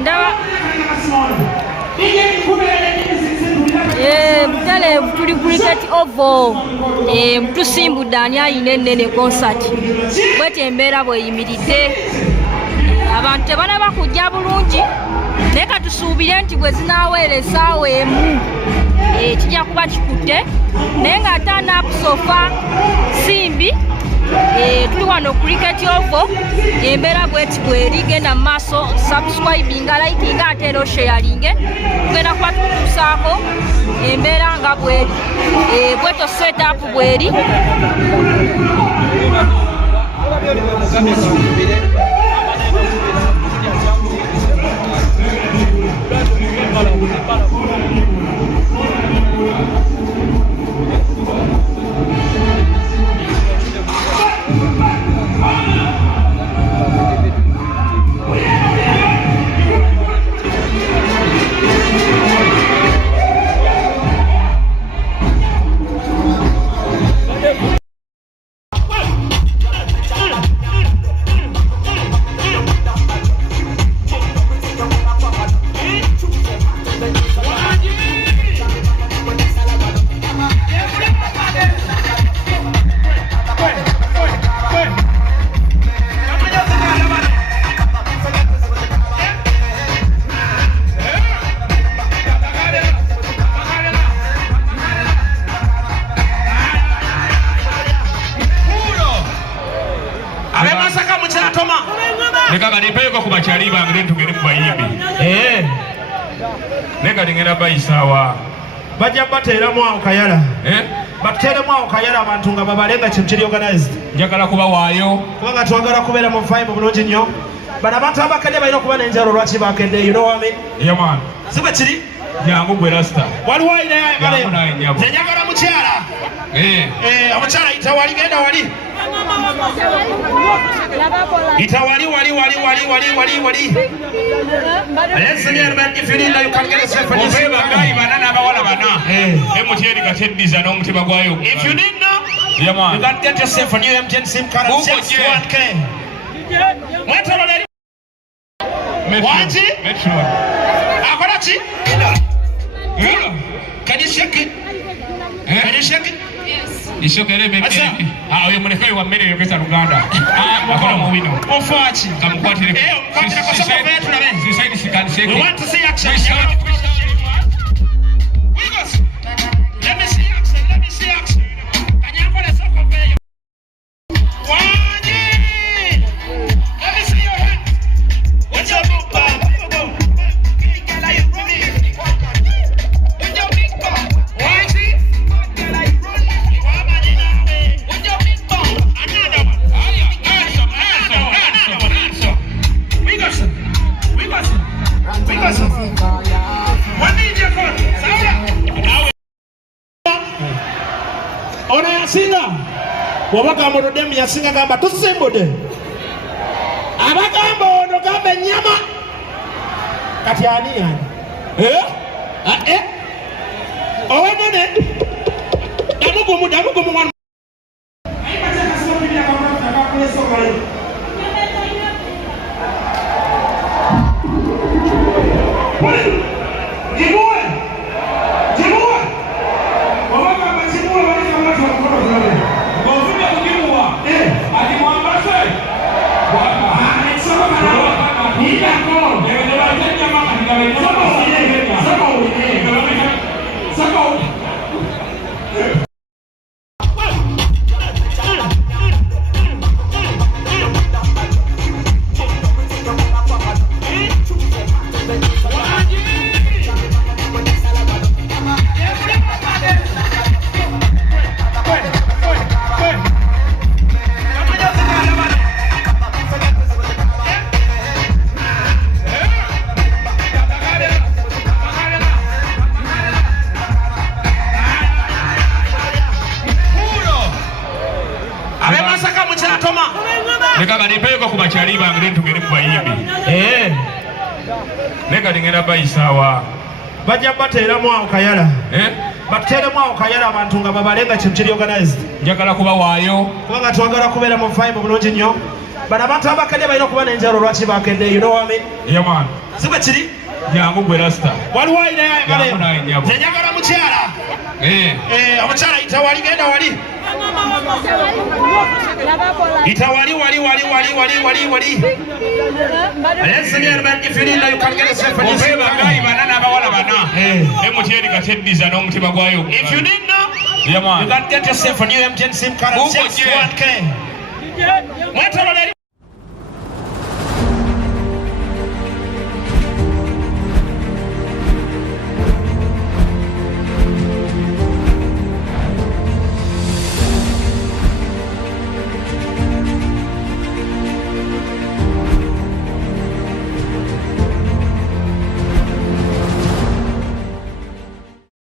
ndaba mutale tuli cricket ovo Tusimbude ani ayina enene concert bwete embeera bweyimiridde abantu tebanaba kujja bulungi naye katusuubire nti bwe zinaaweera essaawa emu kijja kuba kikutte naye nga atanakusofa simbi tuli wano cricket ovo embeera bweti bweri genda mu maaso subscribinga likinga ate era osharinge tugenda kuba tukutuusaako embeera nga bweri bweto setup bweri Neka nipeko ku bachali bange ntugere ku bayimbi. Neka ngenda bayisawa. Bajja batera mu akayala. Batera mu akayala abantu nga babalenga kimchiri organized. Njagala kuba waayo. Kubanga twagala kubeera mu vibe bulungi nnyo. Bana abantu abakadde balina okuba n'enjalo lwaki bakadde, you know what I mean? Yeah man. Siba kiri? Jangu gwe rasta. Waliwo ine yagala. Njagala mukyala. Omukyala ita wali genda wali. Ita wali. Listen here man, if you need that you can get yourself a new sim card. Banana bawala bana. MTN kachediza n'omutima gwayo. If you need now, yeah man. You can get yourself a new MTN sim card at just 1K. Metro. Akolachi? Can you shake it? Can you shake it? Yes. Ishokere baby. Oyo muneka wa mmere yogesa Luganda. Akola mu bino. Ofachi. Kamukwatire. Omukwatire kwa sababu yetu na bene. Suicide scan shake. We want to see action. Let me see action. Kanyako na soko veyo. Waje. Let me see your hands. What's your big bang? Girl, are you running? What's your big bang? Waje. Girl, are you running? What's your big bang? Another one. Answer. We got some. What did you call? Ona yasinga wabagamba odemu yasinga gamba Tusimbude abagamba ono gamba ennyama kati ani onene damugumu wanu Neka nipeko ku bachali bange ntugere ku bayimbi. Neka ngenda bayisawa. Bajja batera mu akayala. Batera mu akayala abantu nga babalenga kimchiri organized. Njagala kuba waayo. Kubanga twagala kubeera mu vibe bulungi nnyo. Bano abantu abakadde balina okuba n'enjalo lwaki bakedde, you know what I mean? Yeah man. Si bwe kiri? Jangu gwe rasta. Waliwo alina yayagala nyabo. nze njagala mukyala. Omukyala yita wali, genda wali. Yita wali. Listen here man, if you need that you can get yourself a Obeba gayi banana abawala bana. Emutiyeni kateddiza n'omutima gwayo. If you need now, yeah man. you can get yourself a new MTN SIM card and 1K.